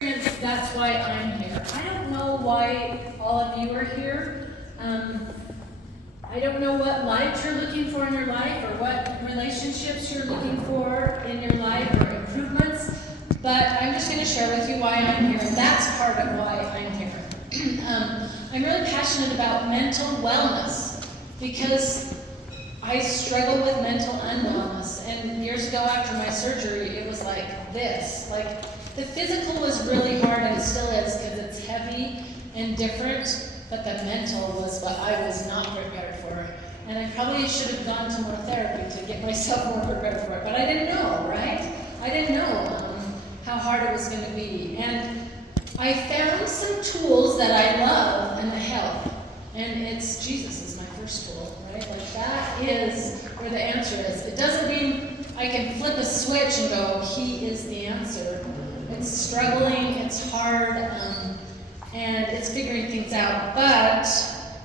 That's why I'm here. I don't know why all of you are here. I don't know what light you're looking for in your life or what relationships you're looking for in your life or improvements, but I'm just going to share with you why I'm here, and that's part of why I'm here. I'm really passionate about mental wellness because I struggle with mental unwellness, and years ago after my surgery, it was like this. Like, the physical was really hard, and it still is because it's heavy and different, but the mental was what I was not prepared for. And I probably should have gone to more therapy to get myself more prepared for it, but I didn't know, right? I didn't know how hard it was going to be. And I found some tools that I love and that help, and it's Jesus is my first tool, right? Like, that is where the answer is. It doesn't mean I can flip a switch and go, he is the answer. It's struggling, it's hard, and it's figuring things out, but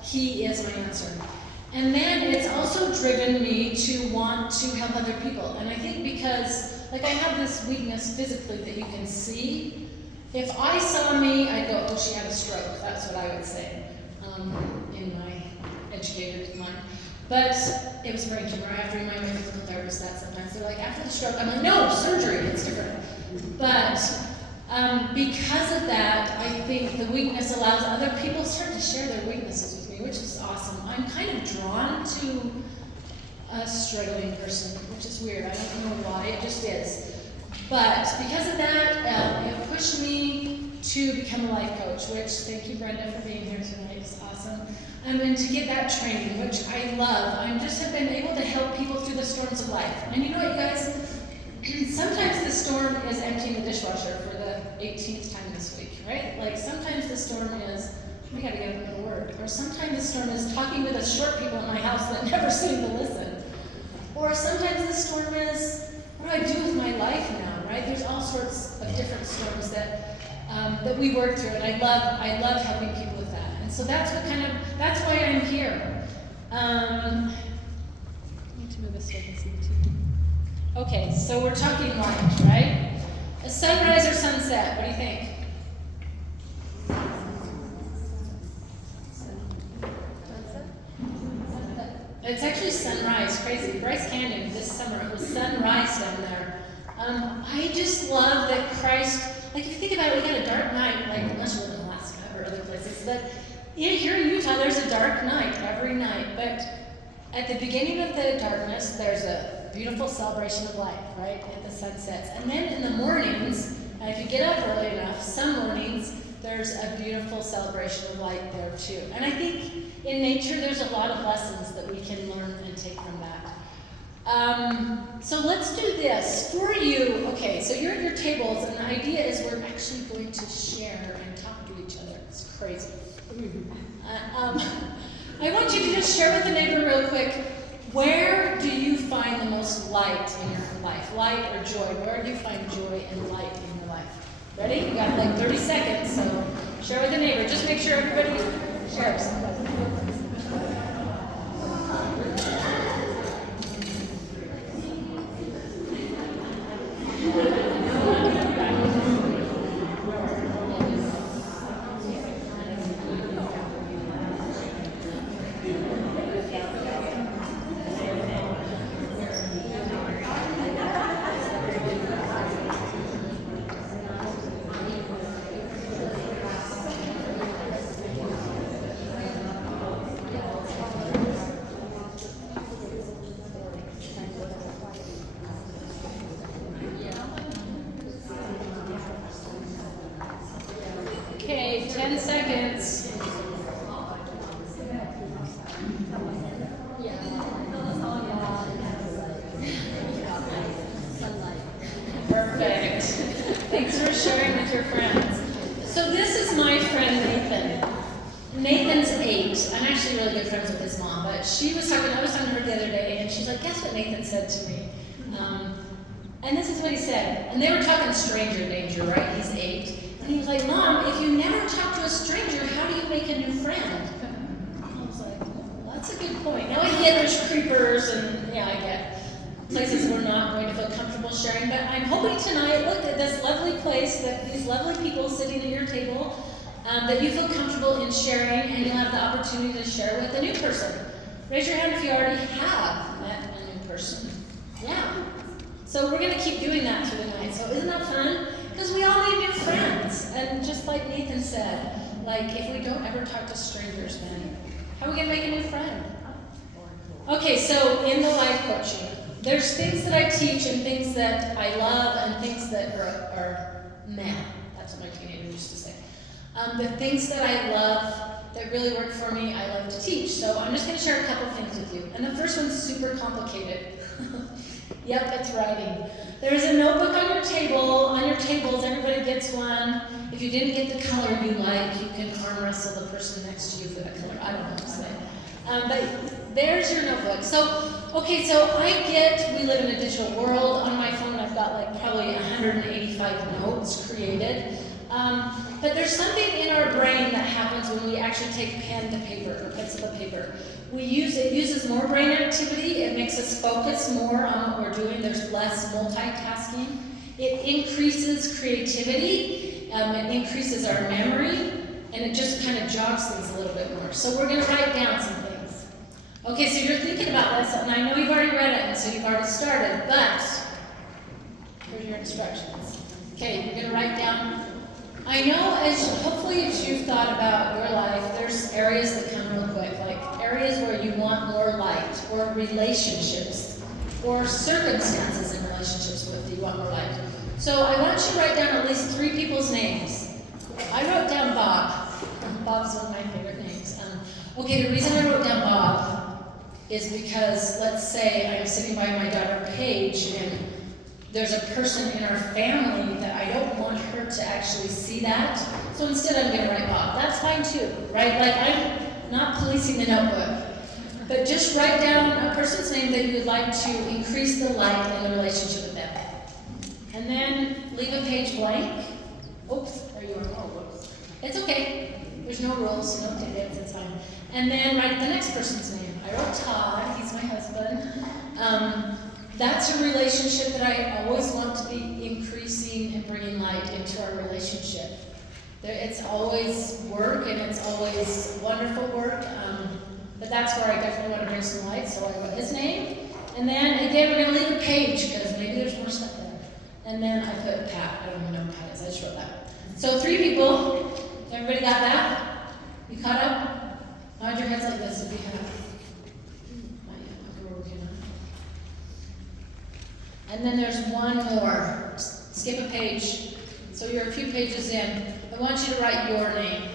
he is my answer. And then it's also driven me to want to help other people. And I think because, like, I have this weakness physically that you can see. If I saw me, I'd go, oh, she had a stroke. That's what I would say in my educated mind. But it was a brain tumor. I have to remind my physical therapist that sometimes. They're like, after the stroke, I'm like, no, surgery, it's different. But because of that, I think the weakness allows other people to start to share their weaknesses with me, which is awesome. I'm kind of drawn to a struggling person, which is weird. I don't know why, it just is. But because of that, it pushed me to become a life coach, which, thank you, Brenda, for being here tonight. It's awesome. And to get that training, which I love. I just have been able to help people through the storms of life. And you know what, you guys? Sometimes the storm is emptying the dishwasher for the 18th time this week, right? Like, sometimes the storm is, we gotta get up and go to work. Or sometimes the storm is talking with the short people at my house that never seem to listen. Or sometimes the storm is, what do I do with my life now, right? There's all sorts of different storms that we work through, and I love helping people with that. And so that's why I'm here. I need to move this so I can see the TV. Okay, so we're talking light, right? A sunrise or sunset, what do you think? It's actually sunrise, crazy. Bryce Canyon this summer, it was sunrise down there. I just love that Christ, like, if you think about it, we got a dark night, like, unless you live in Alaska or other places, but here in Utah, there's a dark night every night, but at the beginning of the darkness, there's a beautiful celebration of light, right, at the sunsets. And then in the mornings, and if you get up early enough, some mornings, there's a beautiful celebration of light there too. And I think in nature, there's a lot of lessons that we can learn and take from that. So let's do this. For you, okay, so you're at your tables, and the idea is we're actually going to share and talk to each other. It's crazy. I want you to just share with the neighbor real quick, where do you find the most light in your life? Light or joy? Where do you find joy and light in your life? Ready? You got like 30 seconds, so share with the neighbor. Just make sure everybody shares. Okay, 10 seconds. Perfect. Thanks for sharing with your friends. So this is my friend Nathan. Nathan's 8. I'm actually really good friends with his mom, but I was talking to her the other day, and she's like, guess what Nathan said to me? And this is what he said. And they were talking stranger danger, right? He's 8. And he was like, Mom, if you never talk to a stranger, how do you make a new friend? I was like, well, that's a good point. Now I get there's creepers, and yeah, I get places we're not going to feel comfortable sharing, but I'm hoping tonight, look, this lovely place, that these lovely people sitting at your table, that you feel comfortable in sharing, and you'll have the opportunity to share with a new person. Raise your hand if you already have met a new person. Yeah. So we're going to keep doing that through the night. So isn't that fun? Because we all need new friends. And just like Nathan said, like if we don't ever talk to strangers, then how are we going to make a new friend? Okay, so in the life coaching, there's things that I teach and things that I love and things that are meh. That's what my teenager used to say. The things that I love that really work for me, I love to teach. So I'm just going to share a couple things with you. And the first one's super complicated. Yep, it's writing. There's a notebook on your table. On your tables, everybody gets one. If you didn't get the color you like, you can arm wrestle the person next to you for that color. I don't know what to say. But there's your notebook. So, okay, so we live in a digital world. On my phone, I've got like probably 185 notes created. But there's something in our brain that happens when we actually take pen to paper or pencil to paper. It uses more brain activity. It makes us focus more on what we're doing. There's less multitasking. It increases creativity. It increases our memory, and it just kind of jogs things a little bit more. So we're going to write down some things. Okay, so you're thinking about this, and I know you've already read it, and so you've already started, but here's your instructions. Okay, you're going to write down. I know hopefully as you've thought about your life, there's areas that come real quick, like areas where you want more light, or relationships, or circumstances in relationships with you want more light. So I want you to write down at least 3 people's names. I wrote down Bob. Bob's one of my favorite names. Okay, the reason I wrote down Bob is because, let's say I'm sitting by my daughter Paige, and there's a person in our family that I don't want her to actually see that. So instead I'm going to write Bob. That's fine too, right? Like I'm not policing the notebook. But just write down a person's name that you would like to increase the light in the relationship with them. And then leave a page blank. Oops, there you are. Oh, whoops. It's okay. There's no rules, no tickets, it's fine. And then write the next person's name. I wrote Todd, he's my husband. That's a relationship that I always want to be increasing and bringing light into our relationship. It's always work, and it's always wonderful work, but that's where I definitely want to bring some light, so I wrote his name. And then, again, we're going to leave a page, because maybe there's more stuff there. And then I put Pat. I don't even know who Pat is. I just wrote that. So 3 people. Everybody got that? You caught up? Nod your heads like this if you have. Not yet. Okay, we're working on it. And then there's one more. Skip a page. So you're a few pages in. I want you to write your name.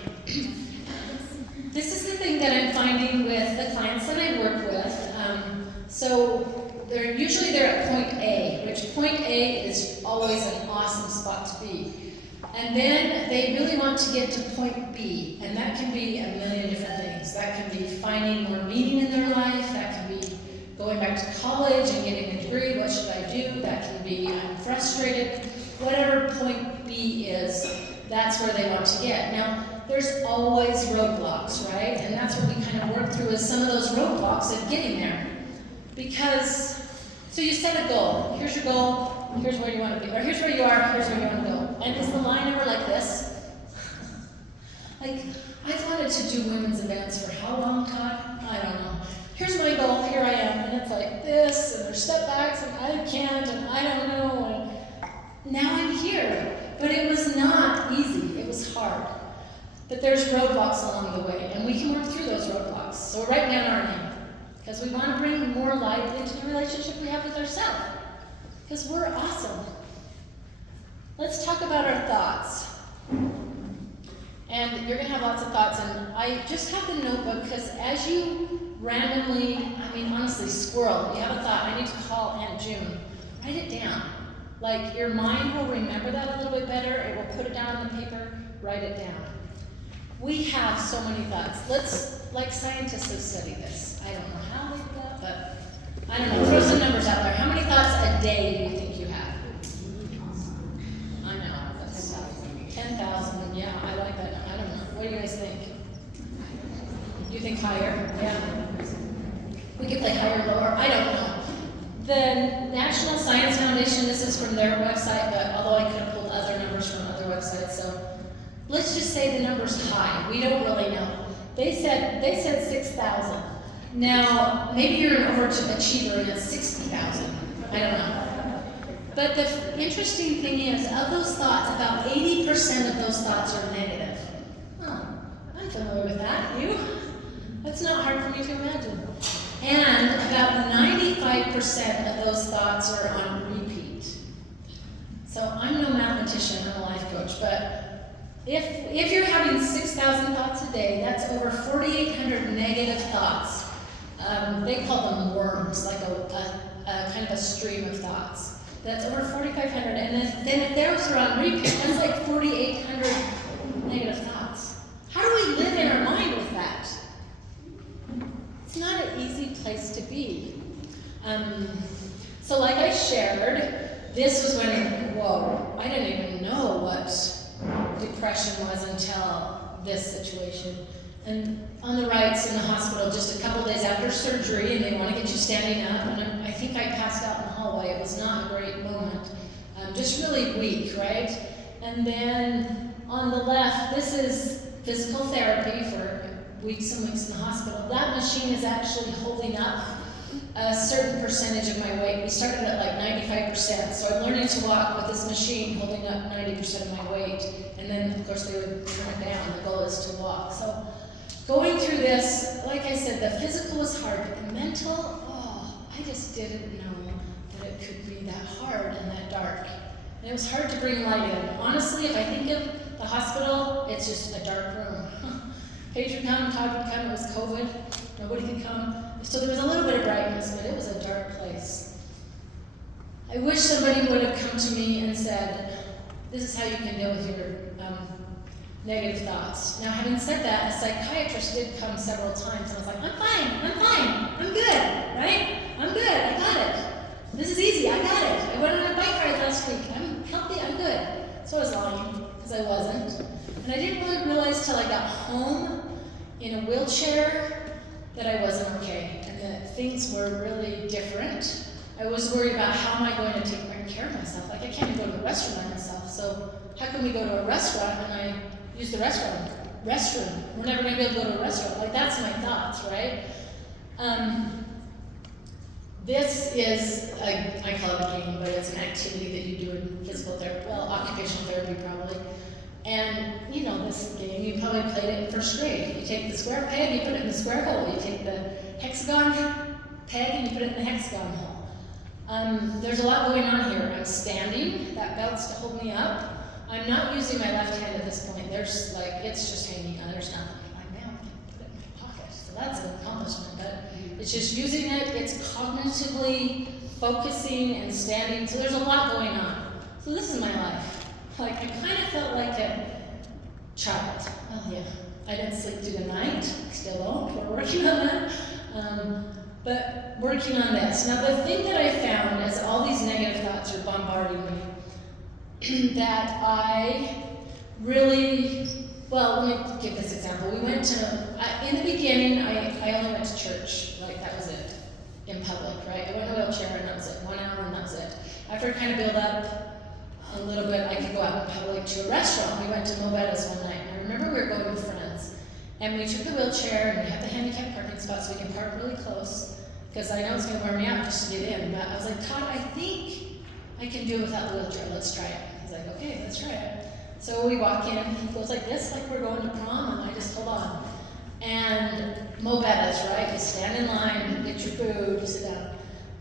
This is the thing that I'm finding with the clients that I work with. So usually they're at point A, which point A is always an awesome spot to be. And then they really want to get to point B, and that can be a million different things. That can be finding more meaning in their life. That can be going back to college and getting a degree. What should I do? That can be I'm frustrated. Whatever point B is, that's where they want to get. Now, there's always roadblocks, right? And that's what we kind of work through is some of those roadblocks of getting there. Because, so you set a goal. Here's your goal. Here's where you want to be. Or here's where you are. Here's where you want to go. And is the line ever like this? Like, I've wanted to do women's events for how long, Todd? I don't know. Here's my goal. Here I am. And it's like this. And there's setbacks. And I can't. And I don't know. And now I'm here. But it was not easy. It was hard. But there's roadblocks along the way. And we can work through those roadblocks. So we're writing down our name. Because we want to bring more light into the relationship we have with ourselves. Because we're awesome. Let's talk about our thoughts. And you're going to have lots of thoughts. And I just have the notebook because as you randomly, honestly, squirrel, you have a thought, I need to call Aunt June. Write it down. Like your mind will remember that a little bit better. It will put it down on the paper. Write it down. We have so many thoughts. Like scientists have studied this. I don't know how they do that, but I don't know. Throw some numbers out there. How many thoughts a day do you think you have? I know. That's 10,000. Yeah, I like that. I don't know. What do you guys think? You think higher? Yeah. We could play higher, lower. I don't know. The National Science Foundation, this is from their website, but although I could have pulled numbers from other websites, so let's just say the number's high. We don't really know. They said 6,000. Now, maybe you're an overachiever and it's 60,000. I don't know. But the interesting thing is, of those thoughts, about 80% of those thoughts are negative. Oh, I'm familiar with that. You? That's not hard for me to imagine. And about 95% of those thoughts are on repeat. So I'm no mathematician, I'm a life coach, but if you're having 6,000 thoughts a day, that's over 4,800 negative thoughts. They call them worms, like a kind of a stream of thoughts. That's over 4,500, and then if those are on repeat, that's like 4,800 negative thoughts. How do we live in our mind with that? It's not an easy place to be. So like I shared, this was when, whoa, I didn't even know what depression was until this situation. And on the right's in the hospital just a couple days after surgery, and they want to get you standing up, and I think I passed out in the hallway. It was not a great moment. Just really weak, right? And then on the left, this is physical therapy for weeks and weeks in the hospital. That machine is actually holding up a certain percentage of my weight. We started at like 95%, so I'm learning to walk with this machine holding up 90% of my weight, and then of course they would turn it down. The goal is to walk. So going through this, like I said, the physical was hard, but the mental, I just didn't know that it could be that hard and that dark. And it was hard to bring light in. Honestly, if I think of the hospital, it's just a dark room. Paige would come, Todd would come, it was COVID, nobody could come. So there was a little bit of brightness, but it was a dark place. I wish somebody would have come to me and said, this is how you can deal with your negative thoughts. Now, having said that, a psychiatrist did come several times, and I was like, I'm fine, I'm good, right? I'm good, I got it. This is easy, I got it. I went on a bike ride last week, I'm healthy, I'm good. So I was lying, because I wasn't. And I didn't really realize till I got home in a wheelchair that I wasn't okay, and that things were really different. I was worried about how am I going to take care of myself. Like, I can't even go to the restroom by myself, so how can we go to a restaurant and I use the restroom? We're never going to be able to go to a restaurant. Like, that's my thoughts, right? This is, I call it a game, but it's an activity that you do in physical therapy, well, occupational therapy probably. And you know this game, you probably played it in first grade. You take the square peg, you put it in the square hole. You take the hexagon peg and you put it in the hexagon hole. There's a lot going on here. I'm standing, that belt's to hold me up. I'm not using my left hand at this point. There's like, it's just hanging on, there's nothing. Like, now I can put it in my pocket. So that's an accomplishment, but it's just using it, it's cognitively focusing and standing. So there's a lot going on. So this is my life. Like, I kind of felt like a child. Oh yeah, I didn't sleep through the night, still don't, we're working on that. But working on this. Now the thing that I found is all these negative thoughts are bombarding me. That I really, well, let me give this example. We went to, in the beginning, I only went to church, like that was it, in public, right? I went in a wheelchair and that was it, 1 hour and that was it. After it kind of built up a little bit, I could go out in public to a restaurant. We went to Mobetta's one night, and I remember we were going with friends, and we took the wheelchair, and we had the handicapped parking spot so we can park really close, because I know it's going to wear me out just to get in, but I was like, Todd, I think I can do it without the wheelchair, let's try it. He's like, okay, let's try it. So we walk in, he goes like this, like we're going to prom, and I just hold on. And Mobetta's, right, you stand in line, you get your food, you sit down.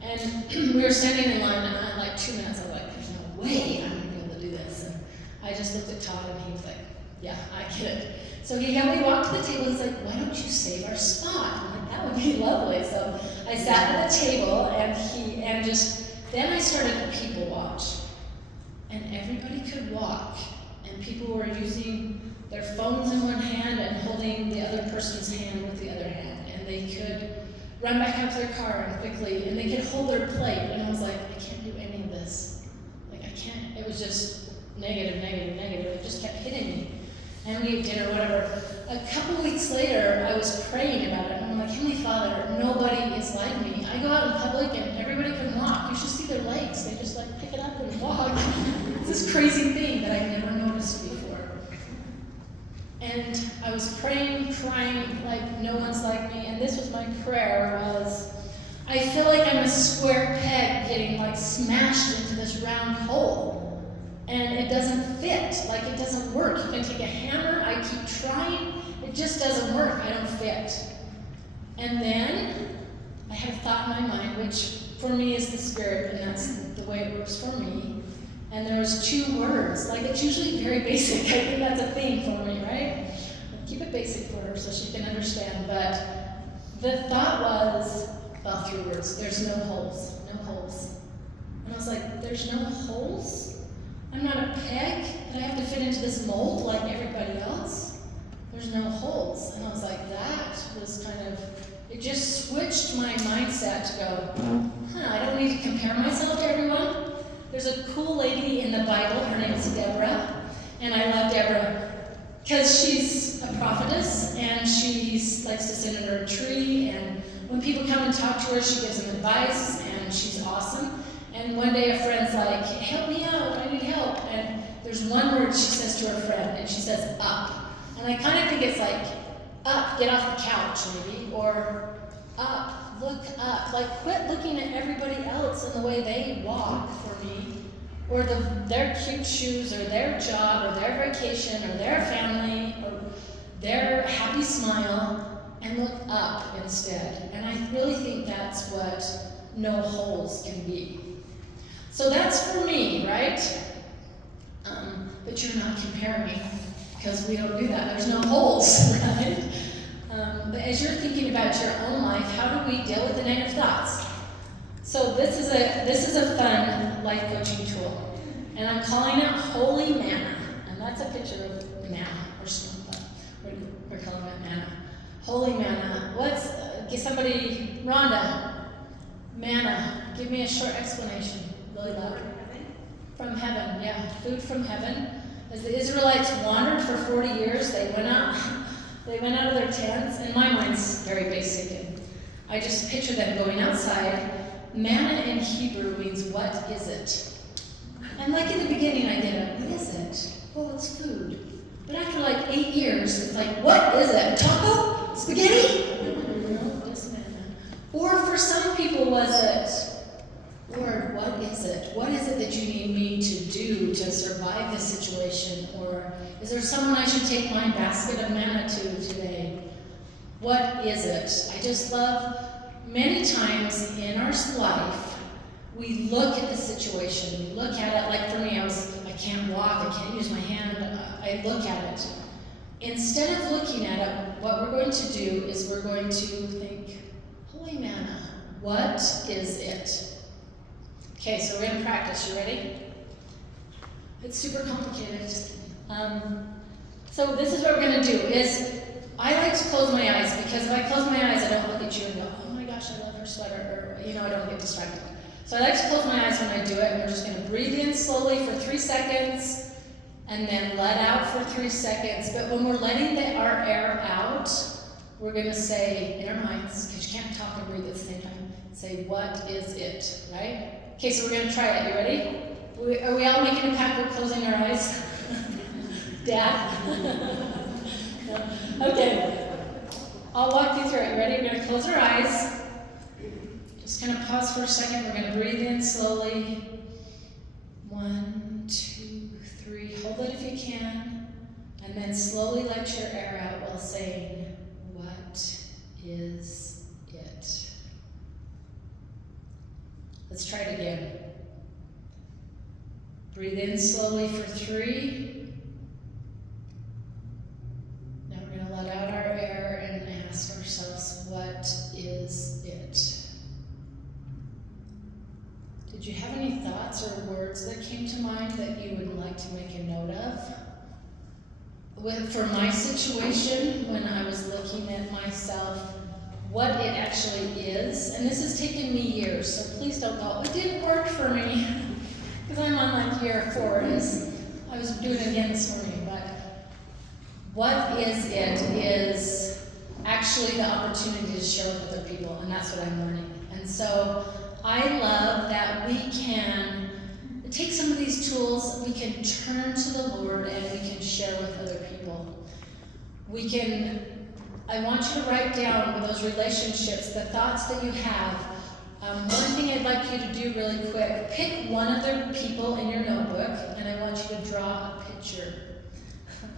And we were standing in line, and in like 2 minutes, I was like, there's no way I'm going to be able to do this. And I just looked at Todd, and he was like, yeah, I get it. So he helped me walk to the table. He's like, why don't you save our spot? I'm like, that would be lovely. So I sat at the table, then I started to people watch. And everybody could walk. And people were using their phones in one hand and holding the other person's hand with the other hand. And they could run back out to their car and quickly, and they could hold their plate. And I was like, I can't do any of this. Like, I can't. It was just negative. It just kept hitting me. And we ate dinner, whatever. A couple weeks later, I was praying about it. And I'm like, Heavenly Father, nobody is like me. I go out in public and everybody can walk. You should see their legs. They just like pick it up and walk. It's this crazy thing that I never noticed before. And I was praying, crying like no one's like me, and this was my prayer was, I feel like I'm a square peg getting like smashed into this round hole. And it doesn't fit, like it doesn't work. You can take a hammer, I keep trying, it just doesn't work, I don't fit. And then I had a thought in my mind, which for me is the Spirit, and that's the way it works for me. And there was 2 words, like it's usually very basic. I think that's a theme for me, right? I'll keep it basic for her so she can understand. But the thought was, well, 3 words, there's no holes, no holes. And I was like, there's no holes? I'm not a peg, but I have to fit into this mold like everybody else? There's no holes. And I was like, that was kind of, it just switched my mindset to go, I don't need to compare myself to everyone. There's a cool lady in the Bible, her name is Deborah, and I love Deborah because she's a prophetess and she likes to sit under a tree, and when people come and talk to her, she gives them advice, and she's awesome. And one day a friend's like, help me out, I need help. And there's one word she says to her friend, and she says, up. And I kind of think it's like, up, get off the couch maybe, or up, look up. Like quit looking at everybody else and the way they walk for me, or their cute shoes, or their job, or their vacation, or their family, or their happy smile, and look up instead. And I really think that's what no holes can be. So that's for me, right? But you're not comparing me, because we don't do that. There's no holes, right? But as you're thinking about your own life, how do we deal with the negative thoughts? So this is a fun life coaching tool, and I'm calling it Holy Manna, and that's a picture of manna or something. We're calling it manna. Holy manna. Get somebody, Rhonda. Manna. Give me a short explanation, really loud. From heaven, yeah, food from heaven. As the Israelites wandered for 40 years, they went out of their tents, and my mind's very basic, and I just picture them going outside. Manna in Hebrew means, what is it? And like in the beginning I did, what is it? Oh, it's food. But after like 8 years, it's like, what is it? Taco? Spaghetti? No, it's manna. Or for some people, was it, Lord, what is it? What is it that you need me to do to survive this situation? Or is there someone I should take my basket of manna to today? What is it? I just love, many times in our life, we look at the situation. We look at it, like for me, I can't walk, I can't use my hand, I look at it. Instead of looking at it, what we're going to do is we're going to think, holy manna, what is it? Okay, so we're going to practice. You ready? It's super complicated. So this is what we're going to do. Is I like to close my eyes, because if I close my eyes, I don't look at you and go, oh my gosh, I love her sweater, or I don't get distracted. So I like to close my eyes when I do it, and we're just going to breathe in slowly for 3 seconds, and then let out for 3 seconds. But when we're letting our air out, we're going to say in our minds, because you can't talk and breathe at the same time, say, what is it, right? Okay, so we're going to try it. You ready? Are we all making a pact? We're closing our eyes? Dad? Okay. I'll walk you through it. You ready? We're going to close our eyes. Just kind of pause for a second. We're going to breathe in slowly. 1, 2, 3. Hold it if you can. And then slowly let your air out while saying, what is it? Let's try it again. Breathe in slowly for 3. Now we're going to let out our air and ask ourselves, what is it? Did you have any thoughts or words that came to mind that you would like to make a note of? For my situation, when I was looking at myself, what it actually is, and this has taken me years, so please don't go, it didn't work for me, because I'm on like year 4, I was doing it again this morning, but what is it is actually the opportunity to share with other people, and that's what I'm learning. And so I love that we can take some of these tools, we can turn to the Lord and we can share with other people. I want you to write down those relationships, the thoughts that you have. One thing I'd like you to do really quick, pick one of the people in your notebook, and I want you to draw a picture.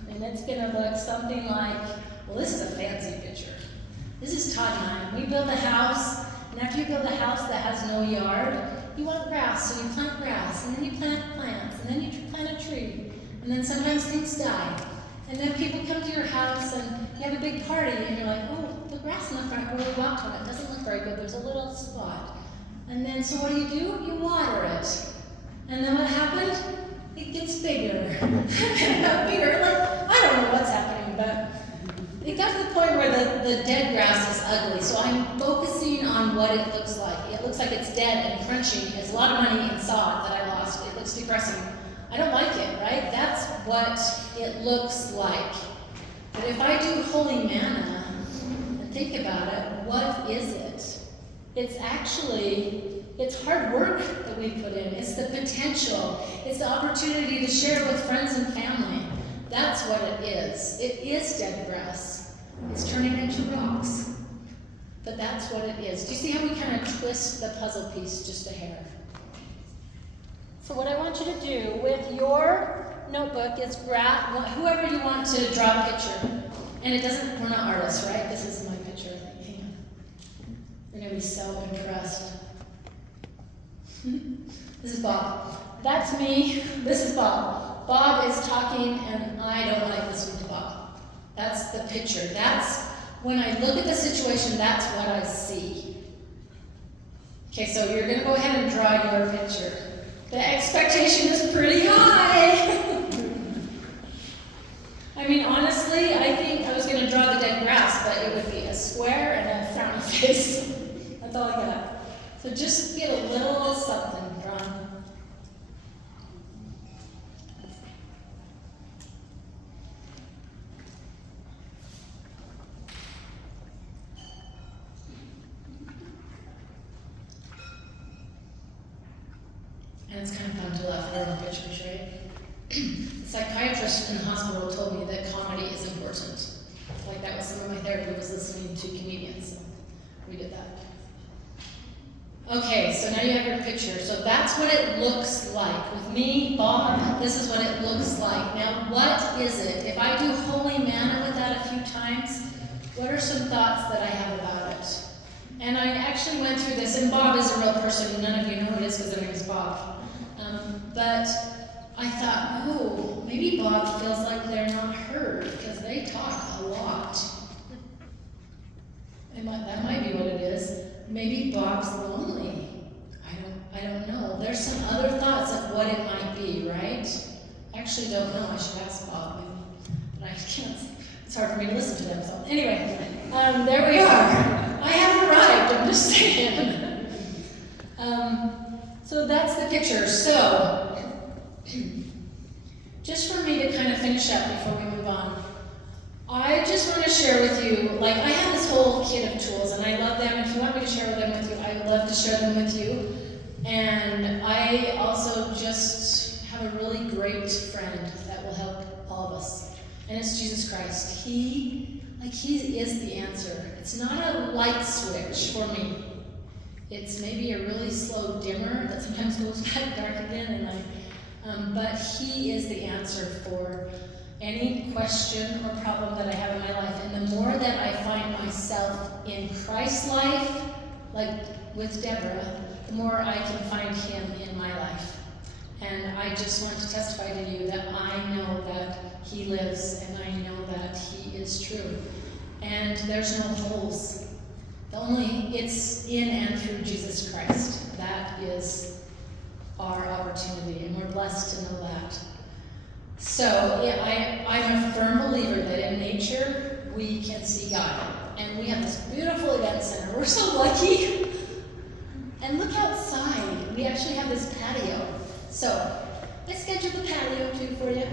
And it's going to look something like, well, this is a fancy picture. This is Todd and I. We build a house, and after you build a house that has no yard, you want grass, so you plant grass, and then you plant plants, and then you plant a tree, and then sometimes things die. And then people come to your house, and you have a big party, and you're like, oh, the grass in the front where we walked on it doesn't look very good. There's a little spot. And then, so what do? You water it. And then what happened? It gets bigger. And it got bigger. Like, I don't know what's happening, but it got to the point where the dead grass is ugly. So I'm focusing on what it looks like. It looks like it's dead and crunchy. There's a lot of money in sod that I lost. It looks depressing. I don't like it, right? That's what it looks like. But if I do holy manna and think about it, what is it? It's hard work that we put in. It's the potential. It's the opportunity to share with friends and family. That's what it is. It is dead grass. It's turning into rocks. But that's what it is. Do you see how we kind of twist the puzzle piece just a hair? So what I want you to do with your notebook is grab whoever you want to draw a picture. And we're not artists, right? This is my picture, I think. Hang on. You're going to be so impressed. This is Bob. That's me. This is Bob. Bob is talking, and I don't like listening to Bob. That's the picture. That's, when I look at the situation, that's what I see. Okay, so you're going to go ahead and draw your picture. The expectation is pretty high. I mean, honestly, I think I was going to draw the dead grass, but it would be a square and a frowny face. That's all I got. So just get a little something drawn. And it's kind of fun to laugh at our own pictures, right? The psychiatrist in the hospital told me that comedy is important. Like that was some of my therapy was listening to comedians. So we did that. Okay, so now you have your picture. So that's what it looks like. With me, Bob, this is what it looks like. Now, what is it? If I do holy manna with that a few times, what are some thoughts that I have about it? And I actually went through this, and Bob is a real person. None of you know who it is because their name is Bob. But I thought, oh, maybe Bob feels like they're not heard because they talk a lot. That might be what it is. Maybe Bob's lonely. I don't know. There's some other thoughts of what it might be, right? I actually don't know. I should ask Bob. But I can't. It's hard for me to listen to them. So anyway, there we are. I haven't arrived. I'm just saying. So that's the picture. So just for me to kind of finish up before we move on, I just want to share with you, like I have this whole kit of tools and I love them. If you want me to share them with you, I would love to share them with you. And I also just have a really great friend that will help all of us. And it's Jesus Christ. He is the answer. It's not a light switch for me. It's maybe a really slow dimmer that sometimes goes back dark again, but He is the answer for any question or problem that I have in my life. And the more that I find myself in Christ's life, like with Deborah, the more I can find Him in my life. And I just want to testify to you that I know that He lives and I know that He is true. And there's no holes. It's in and through Jesus Christ. That is our opportunity, and we're blessed to know that. So yeah, I'm a firm believer that in nature we can see God. And we have this beautiful event center. We're so lucky. And look outside. We actually have this patio. So I scheduled the patio too for you.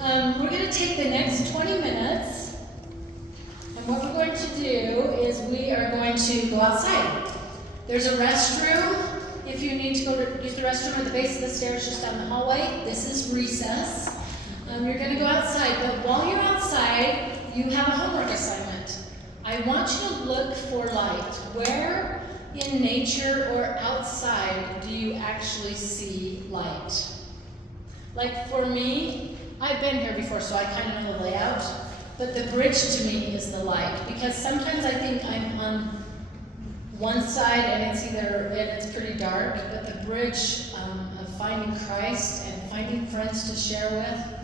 We're going to take the next 20 minutes. And what we're going to do is we are going to go outside. There's a restroom If you need to go to use the restroom at the base of the stairs just down the hallway, this is recess. You're going to go outside, but while you're outside, you have a homework assignment. I want you to look for light. Where in nature or outside do you actually see light? Like for me, I've been here before, so I kind of know the layout, but the bridge to me is the light, because sometimes I think I'm on one side and it's pretty dark, but the bridge of finding Christ and finding friends to share with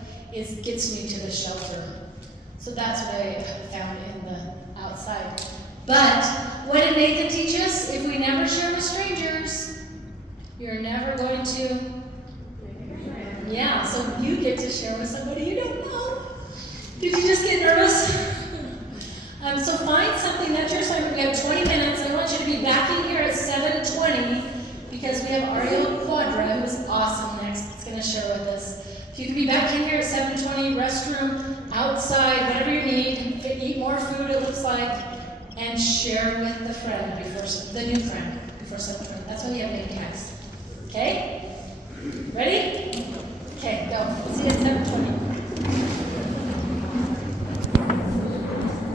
gets me to the shelter. So that's what I found in the outside. But what did Nathan teach us? If we never share with strangers, you're never going to. Yeah, so you get to share with somebody you don't know. Did you just get nervous? So find something that's your assignment. We have 20 minutes. I want you to be back in here at 7:20 because we have Ariel Quadra, who's awesome next. It's going to share with us. If you can be back in here at 7:20, restroom, outside, whatever you need, eat more food, it looks like, and share with the friend before the new friend before 7:20. That's why you have name tags.